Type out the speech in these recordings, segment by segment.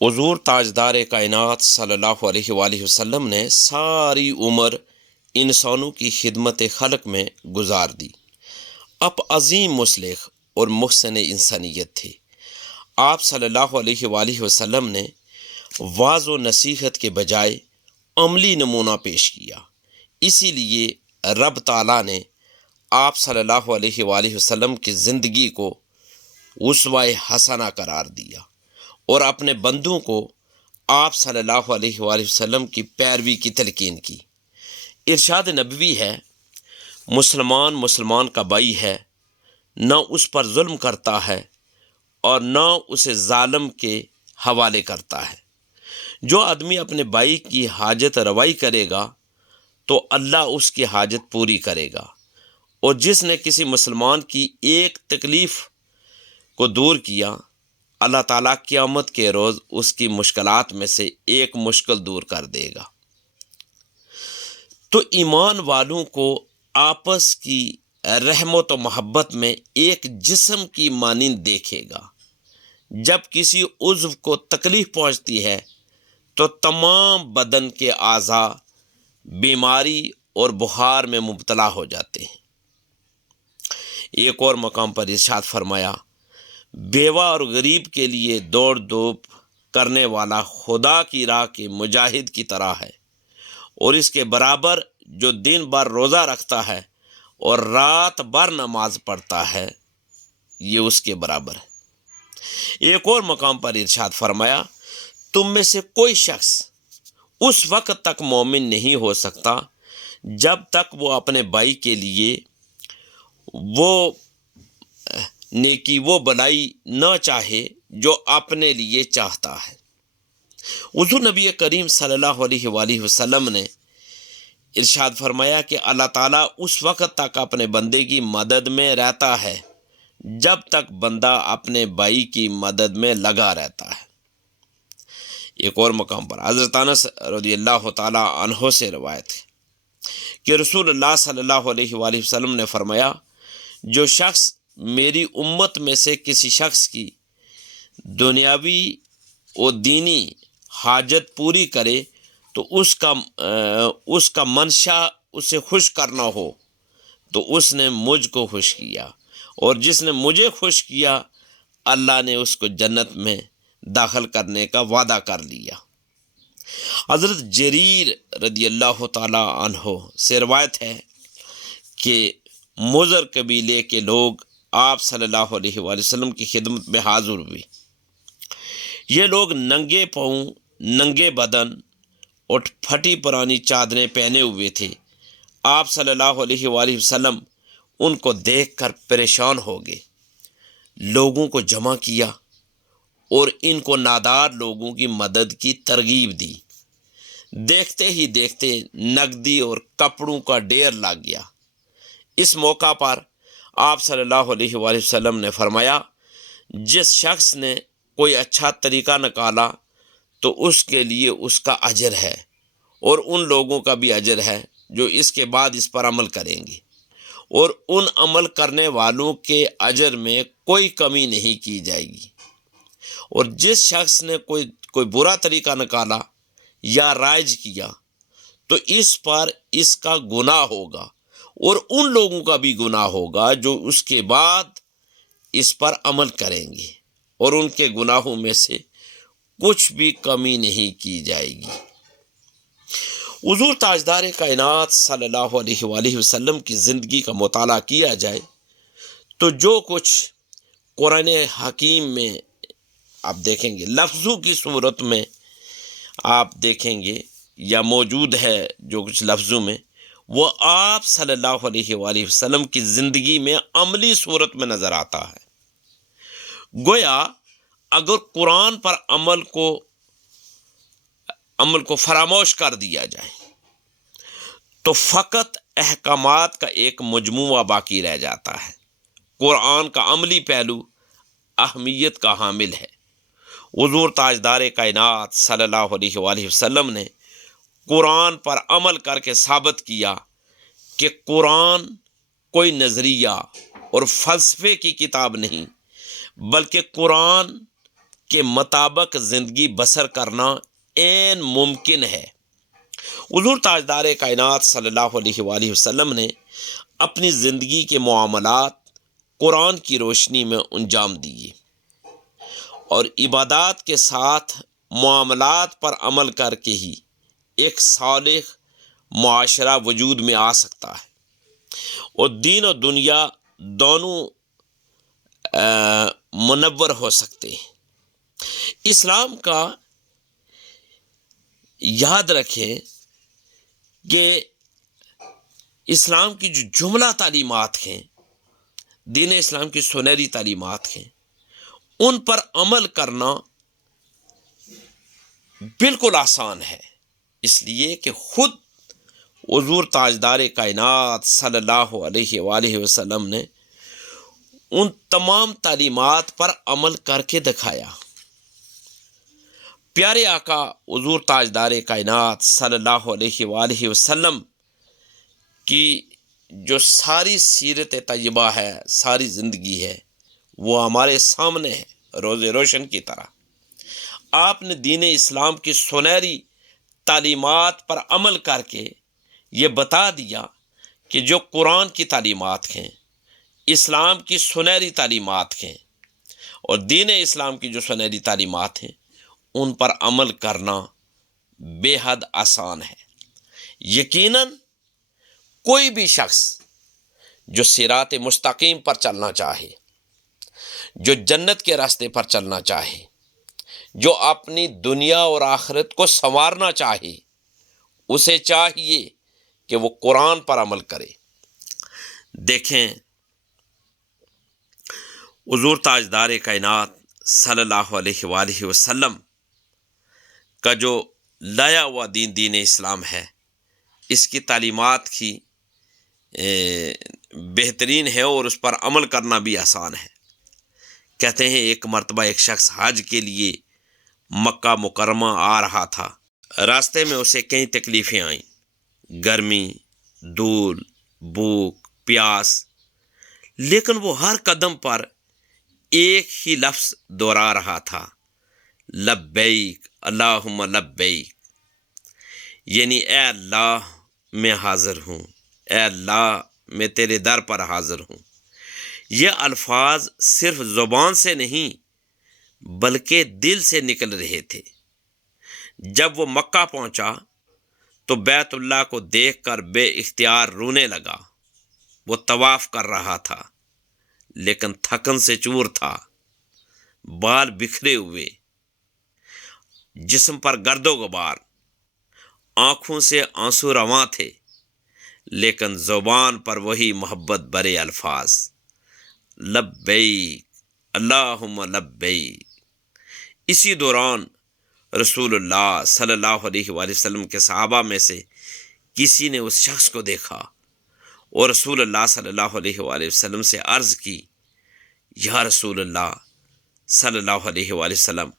حضور تاجدار کائنات صلی اللہ علیہ وآلہ وسلم نے ساری عمر انسانوں کی خدمت خلق میں گزار دی۔ آپ عظیم مصلح اور محسن انسانیت تھے۔ آپ صلی اللہ علیہ وآلہ وسلم نے واعظ و نصیحت کے بجائے عملی نمونہ پیش کیا۔ اسی لیے رب تعالیٰ نے آپ صلی اللہ علیہ وآلہ وسلم کی زندگی کو اسوہ حسنہ قرار دیا اور اپنے بندوں کو آپ صلی اللہ علیہ وآلہ وسلم کی پیروی کی تلقین کی۔ ارشاد نبوی ہے، مسلمان کا بھائی ہے، نہ اس پر ظلم کرتا ہے اور نہ اسے ظالم کے حوالے کرتا ہے۔ جو آدمی اپنے بھائی کی حاجت روائی کرے گا تو اللہ اس کی حاجت پوری کرے گا، اور جس نے کسی مسلمان کی ایک تکلیف کو دور کیا، اللہ تعالیٰ قیامت کے روز اس کی مشکلات میں سے ایک مشکل دور کر دے گا۔ تو ایمان والوں کو آپس کی رحمت و محبت میں ایک جسم کی مانند دیکھے گا۔ جب کسی عضو کو تکلیف پہنچتی ہے تو تمام بدن کے اعضاء بیماری اور بخار میں مبتلا ہو جاتے ہیں۔ ایک اور مقام پر ارشاد فرمایا، بیوہ اور غریب کے لیے دوڑ دھوپ کرنے والا خدا کی راہ کے مجاہد کی طرح ہے، اور اس کے برابر جو دن بھر روزہ رکھتا ہے اور رات بھر نماز پڑھتا ہے، یہ اس کے برابر ہے۔ ایک اور مقام پر ارشاد فرمایا، تم میں سے کوئی شخص اس وقت تک مومن نہیں ہو سکتا جب تک وہ اپنے بھائی کے لیے وہ نیکی وہ بلائی نہ چاہے جو اپنے لیے چاہتا ہے۔ حضور نبی کریم صلی اللہ علیہ وآلہ وسلم نے ارشاد فرمایا کہ اللہ تعالیٰ اس وقت تک اپنے بندے کی مدد میں رہتا ہے جب تک بندہ اپنے بھائی کی مدد میں لگا رہتا ہے۔ ایک اور مقام پر حضرت انس رضی اللہ تعالیٰ عنہ سے روایت ہے کہ رسول اللہ صلی اللہ علیہ وآلہ وسلم نے فرمایا، جو شخص میری امت میں سے کسی شخص کی دنیاوی و دینی حاجت پوری کرے تو اس کا منشا اسے خوش کرنا ہو تو اس نے مجھ کو خوش کیا، اور جس نے مجھے خوش کیا اللہ نے اس کو جنت میں داخل کرنے کا وعدہ کر لیا۔ حضرت جریر رضی اللہ تعالی عنہ سے روایت ہے کہ مضر قبیلے کے لوگ آپ صلی اللہ علیہ وآلہ وسلم کی خدمت میں حاضر ہوئے۔ یہ لوگ ننگے پاؤں، ننگے بدن اور پھٹی پرانی چادریں پہنے ہوئے تھے۔ آپ صلی اللہ علیہ وآلہ وسلم ان کو دیکھ کر پریشان ہو گئے، لوگوں کو جمع کیا اور ان کو نادار لوگوں کی مدد کی ترغیب دی۔ دیکھتے ہی دیکھتے نقدی اور کپڑوں کا ڈھیر لگ گیا۔ اس موقع پر آپ صلی اللہ علیہ وآلہ وسلم نے فرمایا، جس شخص نے کوئی اچھا طریقہ نکالا تو اس کے لیے اس کا اجر ہے، اور ان لوگوں کا بھی اجر ہے جو اس کے بعد اس پر عمل کریں گے، اور ان عمل کرنے والوں کے اجر میں کوئی کمی نہیں کی جائے گی۔ اور جس شخص نے کوئی برا طریقہ نکالا یا رائج کیا تو اس پر اس کا گناہ ہوگا، اور ان لوگوں کا بھی گناہ ہوگا جو اس کے بعد اس پر عمل کریں گے، اور ان کے گناہوں میں سے کچھ بھی کمی نہیں کی جائے گی۔ حضور تاجدار کائنات صلی اللہ علیہ وآلہ وسلم کی زندگی کا مطالعہ کیا جائے تو جو کچھ قرآن حکیم میں آپ دیکھیں گے، لفظوں کی صورت میں آپ دیکھیں گے یا موجود ہے جو کچھ لفظوں میں، وہ آپ صلی اللہ علیہ وآلہ وسلم کی زندگی میں عملی صورت میں نظر آتا ہے۔ گویا اگر قرآن پر عمل کو فراموش کر دیا جائے تو فقط احکامات کا ایک مجموعہ باقی رہ جاتا ہے۔ قرآن کا عملی پہلو اہمیت کا حامل ہے۔ حضور تاجدار کائنات صلی اللہ علیہ وآلہ وسلم نے قرآن پر عمل کر کے ثابت کیا کہ قرآن کوئی نظریہ اور فلسفے کی کتاب نہیں، بلکہ قرآن کے مطابق زندگی بسر کرنا عین ممکن ہے۔ حضور تاجدار کائنات صلی اللہ علیہ وآلہ وسلم نے اپنی زندگی کے معاملات قرآن کی روشنی میں انجام دیے، اور عبادات کے ساتھ معاملات پر عمل کر کے ہی ایک صالح معاشرہ وجود میں آ سکتا ہے، اور دین و دنیا دونوں منور ہو سکتے ہیں۔ اسلام کا یاد رکھیں کہ اسلام کی جو جملہ تعلیمات ہیں، دین اسلام کی سنہری تعلیمات ہیں، ان پر عمل کرنا بالکل آسان ہے، اس لیے کہ خود حضور تاجدار کائنات صلی اللہ علیہ وآلہ وسلم نے ان تمام تعلیمات پر عمل کر کے دکھایا۔ پیارے آقا حضور تاجدار کائنات صلی اللہ علیہ وآلہ وسلم کی جو ساری سیرت طیبہ ہے، ساری زندگی ہے، وہ ہمارے سامنے ہے روز روشن کی طرح۔ آپ نے دین اسلام کی سنہری تعلیمات پر عمل کر کے یہ بتا دیا کہ جو قرآن کی تعلیمات ہیں، اسلام کی سنہری تعلیمات ہیں، اور دین اسلام کی جو سنہری تعلیمات ہیں، ان پر عمل کرنا بے حد آسان ہے۔ یقیناً کوئی بھی شخص جو صراط مستقیم پر چلنا چاہے، جو جنت کے راستے پر چلنا چاہے، جو اپنی دنیا اور آخرت کو سنوارنا چاہے، اسے چاہیے کہ وہ قرآن پر عمل کرے۔ دیکھیں، حضور تاجدار کائنات صلی اللہ علیہ وآلہ وسلم کا جو لایا ہوا دین اسلام ہے، اس کی تعلیمات کی بہترین ہے، اور اس پر عمل کرنا بھی آسان ہے۔ کہتے ہیں ایک مرتبہ ایک شخص حج کے لیے مکہ مکرمہ آ رہا تھا۔ راستے میں اسے کئی تکلیفیں آئیں، گرمی، دھول، بھوک، پیاس، لیکن وہ ہر قدم پر ایک ہی لفظ دہرا رہا تھا، لبیک اللہم لبیک، یعنی اے اللہ میں حاضر ہوں، اے اللہ میں تیرے در پر حاضر ہوں۔ یہ الفاظ صرف زبان سے نہیں بلکہ دل سے نکل رہے تھے۔ جب وہ مکہ پہنچا تو بیت اللہ کو دیکھ کر بے اختیار رونے لگا۔ وہ طواف کر رہا تھا لیکن تھکن سے چور تھا، بال بکھرے ہوئے، جسم پر گرد و غبار، آنکھوں سے آنسو رواں تھے، لیکن زبان پر وہی محبت برے الفاظ، لبیک اللہم لبیک۔ اسی دوران رسول اللہ صلی اللہ علیہ وآلہ وسلم کے صحابہ میں سے کسی نے اس شخص کو دیکھا اور رسول اللہ صلی اللہ علیہ وآلہ وسلم سے عرض کی، یا رسول اللہ صلی اللہ علیہ وآلہ وسلم،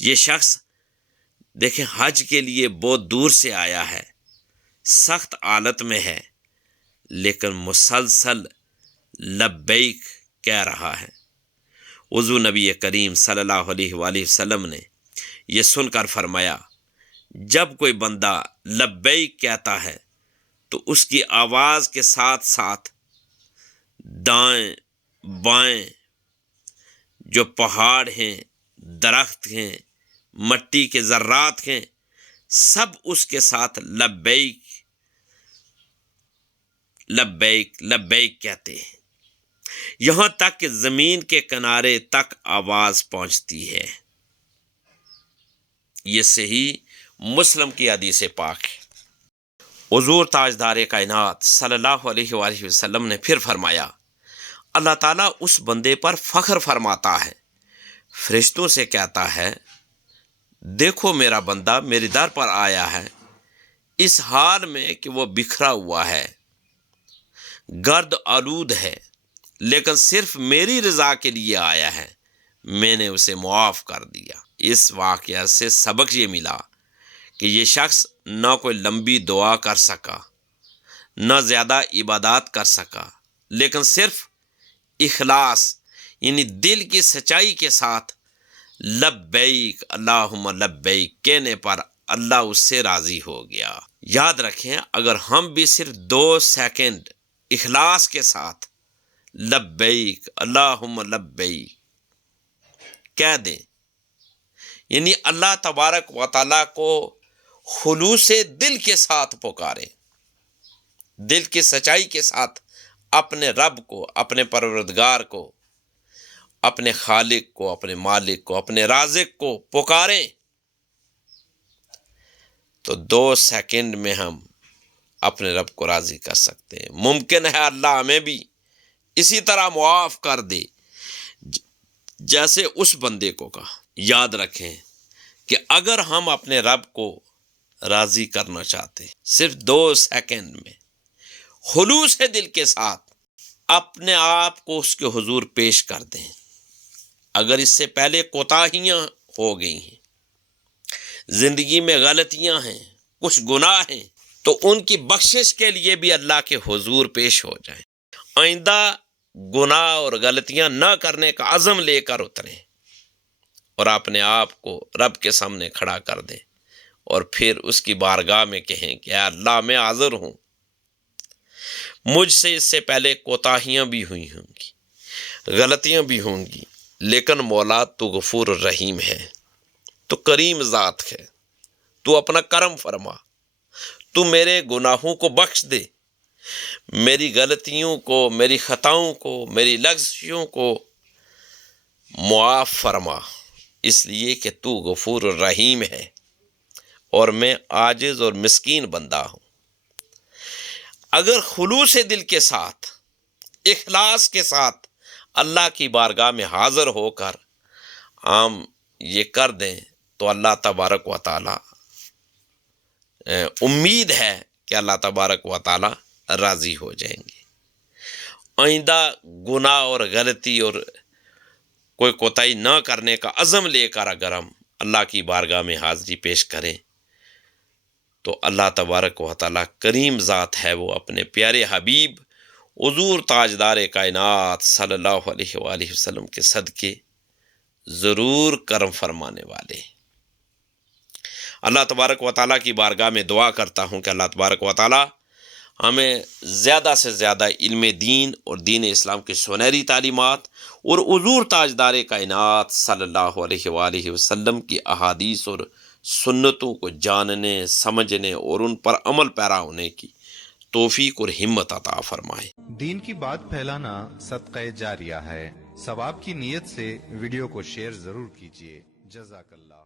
یہ شخص دیکھیں حج کے لیے بہت دور سے آیا ہے، سخت حالت میں ہے، لیکن مسلسل لبیک کہہ رہا ہے۔ حضور نبی کریم صلی اللہ علیہ وآلہ وسلم نے یہ سن کر فرمایا، جب کوئی بندہ لبیک کہتا ہے تو اس کی آواز کے ساتھ ساتھ دائیں بائیں جو پہاڑ ہیں، درخت ہیں، مٹی کے ذرات ہیں، سب اس کے ساتھ لبیک لبیک لبیک کہتے ہیں، یہاں تک کہ زمین کے کنارے تک آواز پہنچتی ہے۔ یہ صحیح مسلم کی حدیث پاک ہے۔ حضور تاجدار کائنات صلی اللہ علیہ وآلہ وسلم نے پھر فرمایا، اللہ تعالیٰ اس بندے پر فخر فرماتا ہے، فرشتوں سے کہتا ہے، دیکھو میرا بندہ میری در پر آیا ہے، اس حال میں کہ وہ بکھرا ہوا ہے، گرد آلود ہے، لیکن صرف میری رضا کے لیے آیا ہے، میں نے اسے معاف کر دیا۔ اس واقعہ سے سبق یہ ملا کہ یہ شخص نہ کوئی لمبی دعا کر سکا، نہ زیادہ عبادات کر سکا، لیکن صرف اخلاص یعنی دل کی سچائی کے ساتھ لبیک اللہم لبیک کہنے پر اللہ اس سے راضی ہو گیا۔ یاد رکھیں، اگر ہم بھی صرف 2 سیکنڈ اخلاص کے ساتھ لبیک اللہم لبیک کہہ دیں، یعنی اللہ تبارک و تعالیٰ کو خلوص دل کے ساتھ پکاریں، دل کی سچائی کے ساتھ اپنے رب کو، اپنے پروردگار کو، اپنے خالق کو، اپنے مالک کو، اپنے رازق کو پکاریں، تو 2 سیکنڈ میں ہم اپنے رب کو راضی کر سکتے ہیں۔ ممکن ہے اللہ ہمیں بھی اسی طرح معاف کر دے جیسے اس بندے کو کہا۔ یاد رکھیں کہ اگر ہم اپنے رب کو راضی کرنا چاہتے ہیں، صرف 2 سیکنڈ میں خلوص دل کے ساتھ اپنے آپ کو اس کے حضور پیش کر دیں۔ اگر اس سے پہلے کوتاہیاں ہو گئی ہیں، زندگی میں غلطیاں ہیں، کچھ گناہ ہیں، تو ان کی بخشش کے لیے بھی اللہ کے حضور پیش ہو جائیں۔ آئندہ گناہ اور غلطیاں نہ کرنے کا عزم لے کر اتریں اور اپنے آپ کو رب کے سامنے کھڑا کر دیں، اور پھر اس کی بارگاہ میں کہیں کہ اے اللہ میں حاضر ہوں، مجھ سے اس سے پہلے کوتاہیاں بھی ہوئی ہوں گی، غلطیاں بھی ہوں گی، لیکن مولا تو غفور الرحیم ہے، تو کریم ذات ہے، تو اپنا کرم فرما، تو میرے گناہوں کو بخش دے، میری غلطیوں کو، میری خطاؤں کو، میری لغزشوں کو معاف فرما، اس لیے کہ تو غفور الرحیم ہے اور میں عاجز اور مسکین بندہ ہوں۔ اگر خلوص دل کے ساتھ، اخلاص کے ساتھ اللہ کی بارگاہ میں حاضر ہو کر ہم یہ کر دیں تو اللہ تبارک و تعالی، امید ہے کہ اللہ تبارک و تعالی راضی ہو جائیں گے۔ آئندہ گناہ اور غلطی اور کوئی کوتاہی نہ کرنے کا عزم لے کر اگر ہم اللہ کی بارگاہ میں حاضری پیش کریں تو اللہ تبارک و تعالی کریم ذات ہے، وہ اپنے پیارے حبیب حضور تاجدار کائنات صلی اللہ علیہ وآلہ وسلم کے صدقے ضرور کرم فرمانے والے۔ اللہ تبارک و تعالیٰ کی بارگاہ میں دعا کرتا ہوں کہ اللہ تبارک و تعالیٰ ہمیں زیادہ سے زیادہ علم دین اور دین اسلام کی سنہری تعلیمات اور حضور تاجدار کائنات صلی اللہ علیہ وآلہ وسلم کی احادیث اور سنتوں کو جاننے، سمجھنے اور ان پر عمل پیرا ہونے کی توفیق اور ہمت عطا فرمائے۔ دین کی بات پھیلانا صدقہ جاریہ ہے، ثواب کی نیت سے ویڈیو کو شیئر ضرور کیجیے۔ جزاک اللہ۔